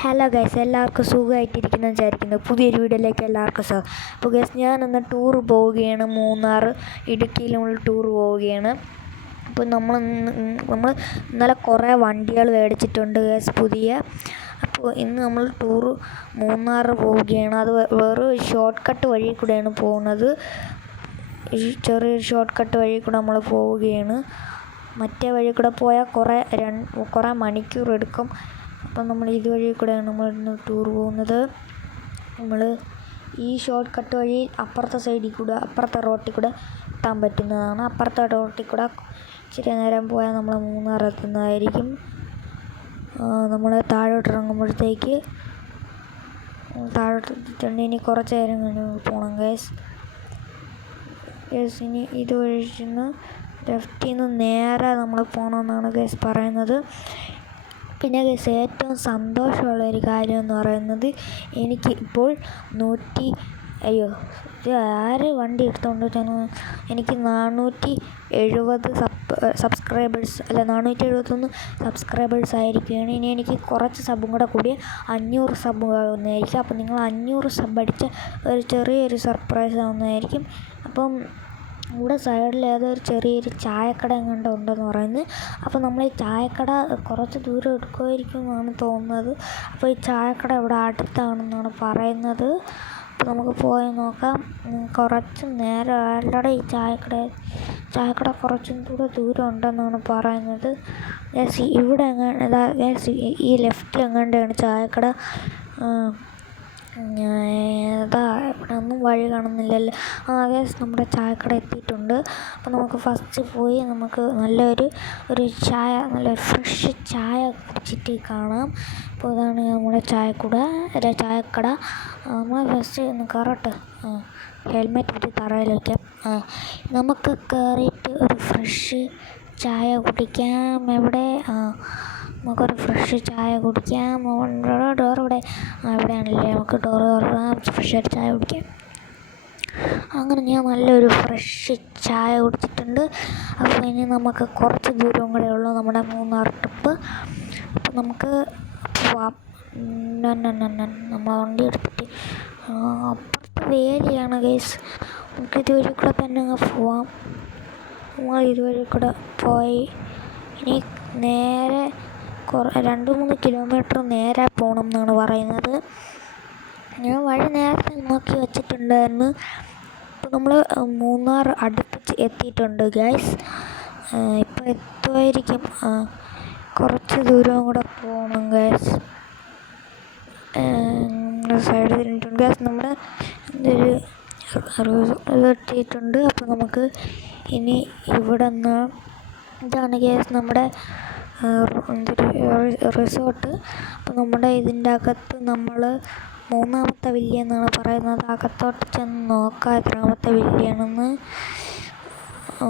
Hello guys, എല്ലാവർക്കും സുഖമായിട്ടിരിക്കുന്നു വിചാരിക്കുന്നു. പുതിയൊരു വീഡിയോയിലേക്ക് എല്ലാവർക്കും സ്വാഗതം. അപ്പോൾ ഗൈസ്, ഞാനൊന്ന് ടൂർ പോവുകയാണ്. മൂന്നാർ, ഇടുക്കിയിൽ നമ്മൾ ടൂർ പോവുകയാണ്. അപ്പോൾ നമ്മൾ ഇന്നലെ കുറേ വണ്ടികൾ മേടിച്ചിട്ടുണ്ട് ഗൈസ്, പുതിയ. അപ്പോൾ ഇന്ന് നമ്മൾ മൂന്നാർ പോവുകയാണ്. അത് വേറെ ഷോർട്ട് കട്ട് വഴി കൂടെയാണ് പോകുന്നത്. ചെറിയൊരു ഷോർട്ട് കട്ട് വഴി കൂടെ നമ്മൾ പോവുകയാണ്. മറ്റേ വഴി കൂടെ പോയാൽ കുറേ മണിക്കൂർ എടുക്കും. അപ്പം നമ്മൾ ഇതുവഴി കൂടെയാണ് നമ്മൾ ഇന്ന് ടൂർ പോകുന്നത്. നമ്മൾ ഈ ഷോർട്ട് കട്ട് വഴി അപ്പുറത്തെ റോട്ടിൽ കൂടെ എത്താൻ പറ്റുന്നതാണ്. അപ്പുറത്തെ റോട്ടിൽ കൂടെ ഇച്ചിരി നേരം പോയാൽ നമ്മൾ മൂന്നാർ എത്തുന്നതായിരിക്കും. നമ്മൾ താഴോട്ട് ഇറങ്ങുമ്പോഴത്തേക്ക് ഇനി കുറച്ച് നേരം പോകണം ഗൈസ്. ഇനി ഇതുവഴി ലെഫ്റ്റിൽ നിന്ന് നേരെ നമ്മൾ പോകണമെന്നാണ് ഗൈസ് പറയുന്നത്. പിന്നെ ഗൈസ്, ഏറ്റവും സന്തോഷമുള്ളൊരു കാര്യം എന്ന് പറയുന്നത്, എനിക്ക് ഇപ്പോൾ വണ്ടി എടുത്തുകൊണ്ട് എനിക്ക് 470 471 സബ്സ്ക്രൈബേഴ്സ് ആയിരിക്കുകയാണ്. ഇനി എനിക്ക് കുറച്ച് സബും കൂടെ കൂടി 500 സബ് ആവുന്നതായിരിക്കും. അപ്പം നിങ്ങൾ 500 സബ് അടിച്ച ഒരു ചെറിയൊരു സർപ്രൈസ് ആവുന്നതായിരിക്കും. അപ്പം ഇവിടെ സൈഡിൽ ഏതൊരു ചെറിയൊരു ചായക്കട എങ്ങാണ്ട് ഉണ്ടെന്ന് പറയുന്നത്. അപ്പോൾ നമ്മൾ ഈ ചായക്കട കുറച്ച് ദൂരം എടുക്കുമായിരിക്കും എന്നാണ് തോന്നുന്നത്. അപ്പോൾ ഈ ചായക്കട ഇവിടെ അടുത്താണെന്നാണ് പറയുന്നത്. അപ്പോൾ നമുക്ക് പോയി നോക്കാം. കുറച്ച് നേരം ആളുടെ ഈ ചായക്കട കുറച്ചും കൂടെ ദൂരം ഉണ്ടെന്നാണ് പറയുന്നത്. ഇവിടെ ഈ ലെഫ്റ്റിൽ എങ്ങാണ്ടാണ് ചായക്കട. ഇവിടെ ഒന്നും വഴി കാണുന്നില്ലല്ലോ. ഗൈസ്, നമ്മുടെ ചായക്കട എത്തിയിട്ടുണ്ട്. അപ്പോൾ നമുക്ക് ഫസ്റ്റ് പോയി നമുക്ക് നല്ലൊരു ഫ്രഷ് ചായ കുടിച്ചിട്ട് കാണാം. അപ്പോൾ ഇതാണ് നമ്മുടെ ചായക്കട. നമ്മൾ ഫസ്റ്റ് കയറട്ടെ. ഹെൽമെറ്റ് ഇട്ട് തറയിൽ വയ്ക്കാം. നമുക്ക് കയറിയിട്ട് ഒരു ഫ്രഷ് ചായ കുടിക്കാം. നമുക്കൊരു ഫ്രഷ് ചായ കുടിക്കാം. ഡോർ ഇവിടെയാണല്ലേ. നമുക്ക് ഡോർ തുറക്കാം, ഫ്രഷായിട്ട് ചായ കുടിക്കാം. അങ്ങനെ ഞാൻ നല്ലൊരു ഫ്രഷ് ചായ കുടിച്ചിട്ടുണ്ട്. അപ്പോൾ ഇനി നമുക്ക് കുറച്ച് ദൂരം കൂടെ ഉള്ളൂ നമ്മുടെ മൂന്നാർ ട്രിപ്പ്. അപ്പോൾ നമുക്ക് പോവാം. നമ്മൾ വണ്ടി എടുത്തിട്ട് അപ്പുറത്ത് വേലിയാണ് ഗൈസ്. നമുക്ക് ഇതുവഴി കൂടെ തന്നെ അങ്ങ് പോവാം. നമ്മൾ ഇതുവഴി കൂടെ പോയി ഇനി നേരെ 2-3 കിലോമീറ്റർ നേരെ പോകണം എന്നാണ് പറയുന്നത്. ഞാൻ വഴി നേരത്തെ നോക്കി വച്ചിട്ടുണ്ടായിരുന്നു. ഇപ്പോൾ നമ്മൾ മൂന്നാർ അടുപ്പിച്ച് എത്തിയിട്ടുണ്ട് ഗൈസ്. ഇപ്പോൾ എത്തുമായിരിക്കും. കുറച്ച് ദൂരം കൂടെ പോകണം ഗൈസ്. Side തിരിഞ്ഞിട്ടുണ്ട് guys. നമ്മുടെ എത്തിയിട്ടുണ്ട്. അപ്പോൾ നമുക്ക് ഇനി ഇവിടെ നിന്ന് ഇതാണ് ഗൈസ് നമ്മുടെ റിസോർട്ട്. അപ്പോൾ നമ്മുടെ ഇതിൻ്റെ അകത്ത് നമ്മൾ 3ാമത്തെ വില്ല എന്നാണ് പറയുന്നത്. അകത്തോട്ട് ചെന്ന് നോക്കാം എത്രാമത്തെ വില്ലയാണെന്ന്.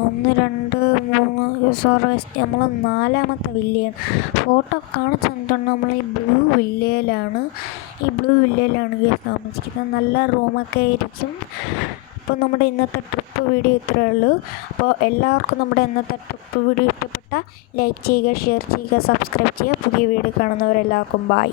1 2 3 സോറി, നമ്മൾ 4ാമത്തെ വില്ലയാണ്. ഫോട്ടോ കാണിച്ചു തന്നിട്ടുണ്ട്. നമ്മൾ ഈ ബ്ലൂ വില്ലയിലാണ് ഗൈസ് താമസിക്കുന്നത്. നല്ല റൂമൊക്കെ ആയിരിക്കും. അപ്പോൾ നമ്മുടെ ഇന്നത്തെ ട്രിപ്പ് വീഡിയോ ഇത്രയേ ഉള്ളൂ. അപ്പോൾ എല്ലാവർക്കും നമ്മുടെ ഇന്നത്തെ ട്രിപ്പ് വീഡിയോ ഇഷ്ടപ്പെട്ടാൽ ലൈക്ക് ചെയ്യുക, ഷെയർ ചെയ്യുക, സബ്സ്ക്രൈബ് ചെയ്യുക. പുതിയ വീഡിയോ കാണുന്നവരെല്ലാവർക്കും ബൈ.